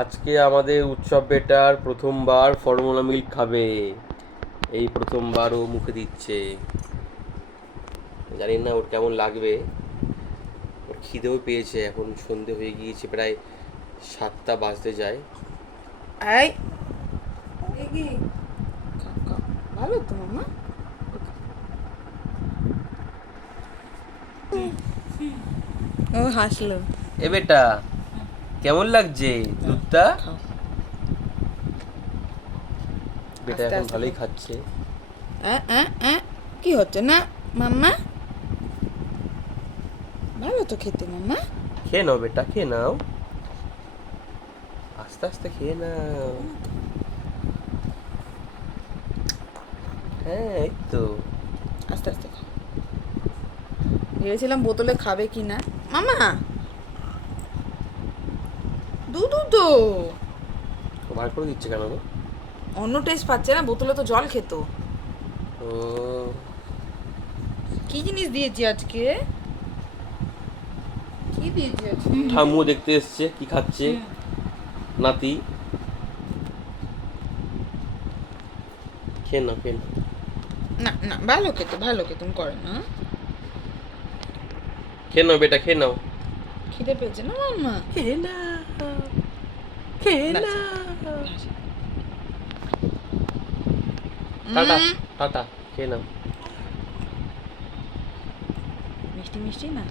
আজকে আমাদের উৎসব বেটার প্রথমবার ফর্মুলা মিল্ক খাবে। এই প্রথমবার ও মুখে দিচ্ছে। জানি না ওর কেমন লাগবে। ওর খিদেও পেয়েছে, এখন সন্ধে হয়ে গিয়েছে, প্রায় 7টা বাজতে যায়। এই কি ভালো তো মামা। ও হাসলো। এ বেটা, কেমন লাগছে দুধটা? খাও। বেটা আস্তে এখন আস্তে ভালোই খাও। খাচ্ছে। কি হচ্ছে না মাম্মা? ভালো তো খেতে মাম্মা। খেয়ে নাও বেটা, খেয়ে নাও, আস্তে আস্তে খেয়ে নাও। হ্যাঁ, এই তো। আস্তে আস্তে খাও। ভেবেছিলাম বোতলে খাবে কি না মামা। দুধ তো বার করে দিচ্ছে কেন গো? অন্য টেস্ট পাচ্ছে না, বোতলে তো জল খেত। ও, কি জিনিস দিয়েছি আজকে? কি দিয়েছি আজকে? ঠাম্মু দেখতে এসছে কি খাচ্ছে নাতি। খেয়ে নাও, খেয়ে নাও। না না, ভালো খেতে, ভালো খেতে করে না। খেয়ে নাও বেটা, খেয়ে নাও। খিদে পেয়েছে না মাম্মা? খেয়ে নাও, খেয়ে ব্যাস। নাও। টাটা, টাটা, খেয়ে নাও। মিষ্টি মিষ্টি না,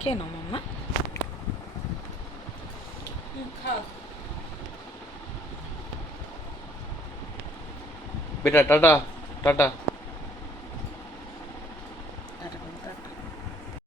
খেয়ে নাও মাম্মা। খাও। বেটা টাটা, টাটা।